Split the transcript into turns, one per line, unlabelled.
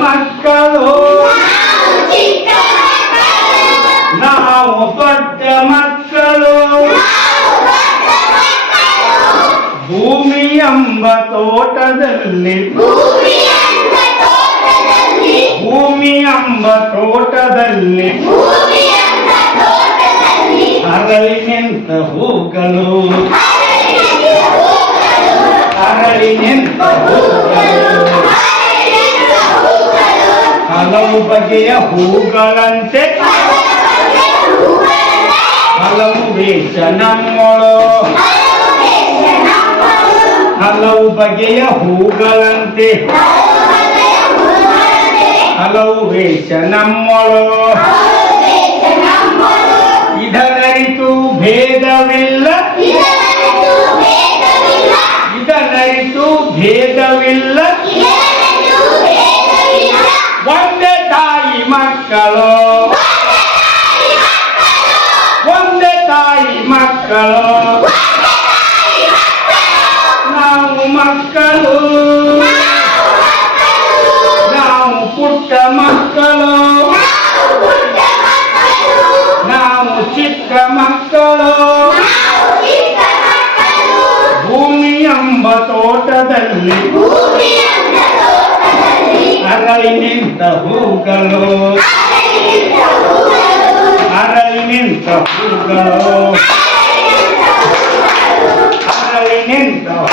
ಮಕ್ಕಳು. ನಾವು ದೊಡ್ಡ ಮಕ್ಕಳು. ಭೂಮಿ ಎಂಬ ತೋಟದಲ್ಲಿ. ಭೂಮಿ ಎಂಬ ತೋಟದಲ್ಲಿ. ಅರಳಿ ನಿಂತ ಹೂಗಳು. ಹಲವು ಬಗೆಯ ಹೂಗಳಂತೆ. ಹಲವು ವೇಷ ನಮ್ಮಳು. ಹಲವು ಬಗೆಯ ಹೂಗಳಂತೆ. ಹಲವು ವೇಷ ನಮ್ಮಳು. ಇದನರಿತು ಭೇದವಿಲ್ಲ. ಇದನರಿತು ಭೇದವಿಲ್ಲ. ಮಕ್ಕಳು. ನಾವು ಮಕ್ಕಳು. ನಾವು ಪುಟ್ಟ ಮಕ್ಕಳು. ನಾವು ಚಿಕ್ಕ ಮಕ್ಕಳು. ಭೂಮಿ ಎಂಬ ತೋಟದಲ್ಲಿ ಅರಳಿ ನಿಂತ ಹೂಗಳು. ಅರಳಿ ಹೂಗಳು. name, though.